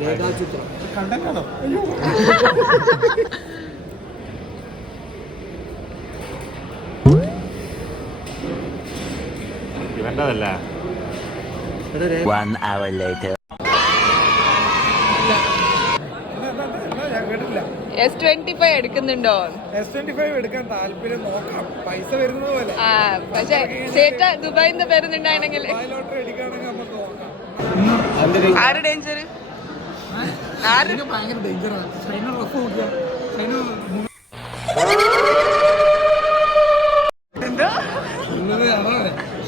രേഖാചിത്രം കണ്ടല്ലോ. ഇവൻ്റെതല്ല. 1 hour later. S25 എടുക്കുന്നുണ്ടോ? S25 എടുക്കാൻ താല്പര്യം, നോക്കാം, പൈസ വരുന്നത് പോലെ. പക്ഷെ ചേട്ടാ ദുബായിന്ന് വരുന്നുണ്ടായിരുന്നെങ്കിൽ ലോട്ടറി അടിക്കുകയാണെങ്കിൽ നമുക്ക് നോക്കാം. ആര് ഡേഞ്ചർ? ഭയങ്കര ഡേഞ്ചറാണ്. ഷൈന റഫ് നോക്കിയാ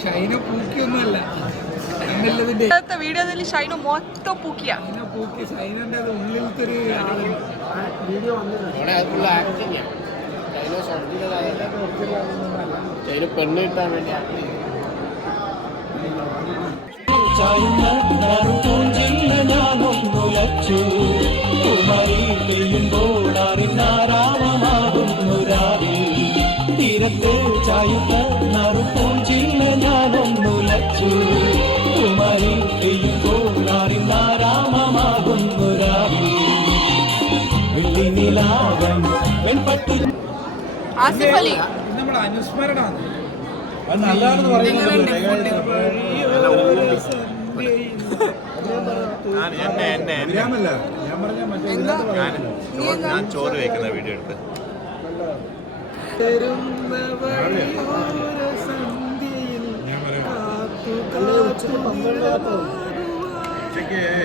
ഷൈന പൂക്കിയൊന്നുമല്ല. വീഡിയോയിൽ ഷൈന മൊത്തം പൂക്കിയ പൂക്കി. ഷൈനന്റെ അത് ഉള്ളിലത്തെ ഒരു വീഡിയോ വന്നില്ല. പെണ്ണ് കിട്ടാൻ വേണ്ടി തീരത്തെ ചായുന്ന നറുപൂഞ്ചില്ല ഞാനൊന്നു ലച്ചു കുമരി പെയ്യുമ്പോഴാറിനാരാമമാകുന്നു രാവി വെള്ളിനിലാവൻ വെൺപട്ടു. ആസിഫ് അലി നമ്മുടെ അനുസ്മരണമാണ്. നല്ലതാണെന്ന് പറയുന്നത്. ഞാൻ ചോറ് കഴിക്കുന്ന വീഡിയോ എടുത്ത്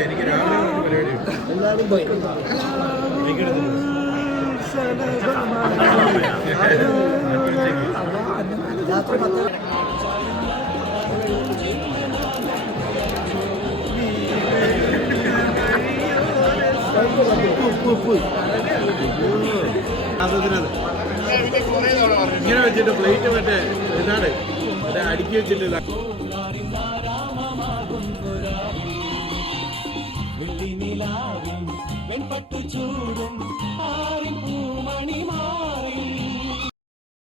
എനിക്ക് രാവിലെ എല്ലാവരും പോയി. രാത്രി 10 ഇങ്ങനെ വെച്ചിട്ട് പ്ലേറ്റ് മറ്റേ ഇതാണ് അടുക്കി വെച്ചിട്ട് വെള്ളിനിലാവിൻ വെൺപട്ടു ചൂടും